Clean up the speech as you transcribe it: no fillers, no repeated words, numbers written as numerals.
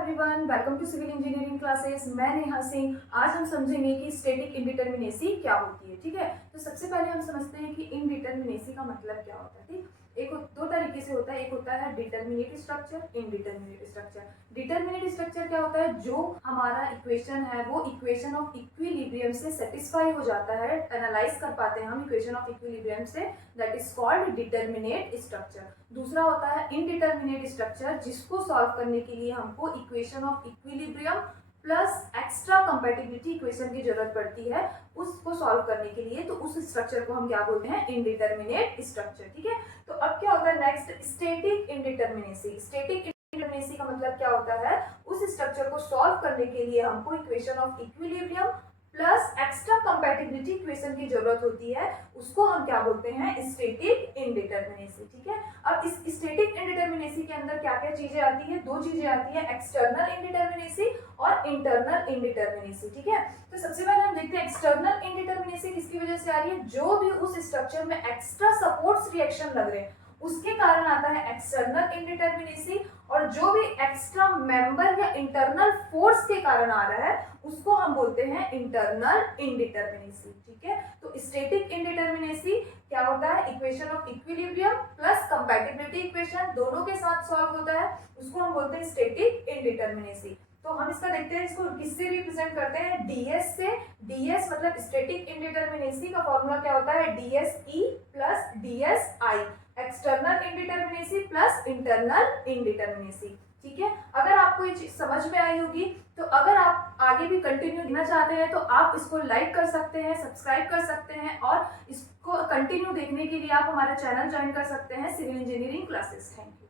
Everyone, welcome to civil engineering classes. मैं नेहा सिंह। आज हम समझेंगे कि स्टैटिक इंडिटरमिनेसी क्या होती है। ठीक है, तो सबसे पहले हम समझते हैं कि इंडिटरमिनेसी का मतलब क्या होता है। ठीक, एक दो तरीके से होता है। एक होता है determinate structure, indeterminate structure. Determinate structure क्या होता है? जो हमारा इक्वेशन है वो इक्वेशन ऑफ इक्विलिब्रियम से सेटिस्फाई हो जाता है, एनालाइज कर पाते हैं हम इक्वेशन ऑफ इक्विलिब्रियम से, that is called determinate structure. दूसरा होता है इनडिटरमिनेट स्ट्रक्चर, जिसको सॉल्व करने के लिए हमको equation of equilibrium plus extra compatibility equation की जरूरत पड़ती है उसको सॉल्व करने के लिए। तो उस स्ट्रक्चर को हम क्या बोलते हैं? Indeterminate structure. ठीक है, तो अब क्या होता है next? Static indeterminacy. Static indeterminacy का मतलब क्या होता है? उस स्ट्रक्चर को सॉल्व करने के लिए हमको equation of equilibrium plus extra compatibility equation की जरूरत होती है, उसको हम क्या बोलते हैं? Static indeterminacy. ठीक है, अब इस स्टैटिक इंडिटरमिनेसी के अंदर क्या क्या चीजें आती है? दो चीजें आती है, एक्सटर्नल इंडिटरमिनेसी और इंटरनल इंडिटरमिनेसी। ठीक है, तो सबसे पहले हम देखते हैं एक्सटर्नल इंडिटरमिनेसी किसकी वजह से आ रही है? जो भी उस स्ट्रक्चर में एक्स्ट्रा सपोर्ट्स रिएक्शन लग रहे हैं उसके कारण आता है एक्सटर्नल इंडिटरमिनेसी, और जो भी एक्स्ट्रा मेंबर या इंटरनल फोर्स के कारण आ रहा है उसको हम बोलते हैं इंटरनल इंडिटरमिनेसी। ठीक है, तो स्टैटिक इंडिटरमिनेसी क्या होता है? Equation of equilibrium plus compatibility equation दोनों के साथ सॉल्व होता है, उसको हम बोलते हैं स्टैटिक इंडिटरमिनेसी। तो हम इसका देखते हैं, इसको किससे रिप्रेजेंट करते हैं? डीएस से। डीएस मतलब स्टैटिक इंडिटरमिनेसी का फॉर्मूला क्या होता है? DSE plus DSi, external indeterminacy plus internal indeterminacy. ठीक है, अगर आपको ये चीज समझ में आई होगी तो अगर आप आगे भी कंटिन्यू देखना चाहते हैं तो आप इसको लाइक कर सकते हैं, सब्सक्राइब कर सकते हैं, और इसको कंटिन्यू देखने के लिए आप हमारा चैनल ज्वाइन कर सकते हैं, civil engineering classes. Thank you.